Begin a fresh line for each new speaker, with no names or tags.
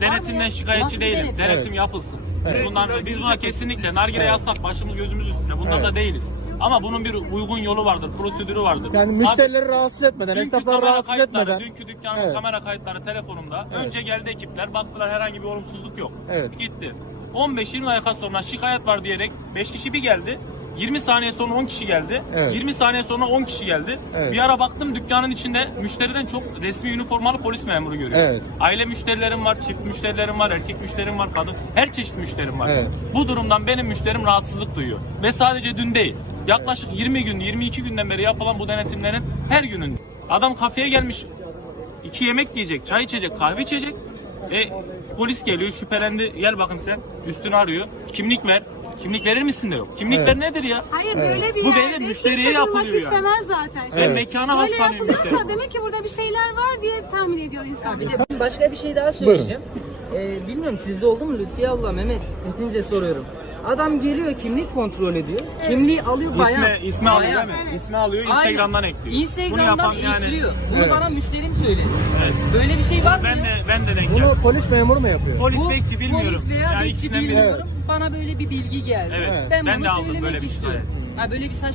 Denetimden Abi şikayetçi değilim. Denetim, denetim evet. yapılsın. Evet. Biz, bundan, evet. biz buna kesinlikle nargile evet. yazsak başımız gözümüz üstünde. Bundan evet. da değiliz. Ama bunun bir uygun yolu vardır, prosedürü vardır.
Yani müşterileri Abi, rahatsız etmeden, esnafları rahatsız etmeden.
Dünkü dükkanın evet. kamera kayıtları telefonumda. Evet. Önce geldi ekipler, baktılar herhangi bir olumsuzluk yok. Evet. Gitti. 15-20 dakika sonra şikayet var diyerek 5 kişi bir geldi. 20 saniye sonra 10 kişi geldi. Evet. 20 saniye sonra 10 kişi geldi. Evet. Bir ara baktım dükkanın içinde müşteriden çok resmi üniformalı polis memuru görüyorum. Evet. Aile müşterilerim var, çift müşterilerim var, erkek müşterim var, kadın. Her çeşit müşterim var. Evet. Bu durumdan benim müşterim rahatsızlık duyuyor. Ve sadece dün değil. Yaklaşık 20 gün, 22 günden beri yapılan bu denetimlerin her gününde. Adam kafeye gelmiş, iki yemek yiyecek, çay içecek, kahve içecek. E, polis geliyor, şüphelendi. Gel bakın sen, üstünü arıyor. Kimlik ver, Kimlik verir misin de yok. Kimlikler evet. nedir ya?
Hayır evet. böyle bir Bu yerde. Yani bu müşteriye yapılıyor yani. istemez zaten. Evet.
evet. Mekana hastaneye müşteri.
Demek ki burada bir şeyler var diye tahmin ediyor insan. bir
de başka bir şey daha söyleyeceğim. Buyur. Ee, bilmiyorum sizde oldu mu Lütfiye abla Mehmet? Hepinize soruyorum. Adam geliyor kimlik kontrol ediyor. Kimliği evet. Kimliği alıyor bayağı,
İsme, isme alıyor Aynen. değil mi? Evet. İsme alıyor Aynen. Instagram'dan Aynen. ekliyor.
Instagram'dan Bunu yapan ekliyor. Yani... Bunu evet. bana müşterim söyledi. Evet. Böyle bir şey var mı?
Ben mi? de, ben de denk Bunu
yap. polis memuru mu yapıyor?
Polis Bu, bekçi bilmiyorum. Polis
veya yani bekçi bilmiyorum. Bilim. Evet. Bana böyle bir bilgi geldi.
Evet. Ben, ben bunu de aldım böyle istiyorum. bir şey.
Evet. Ha, hani böyle bir saç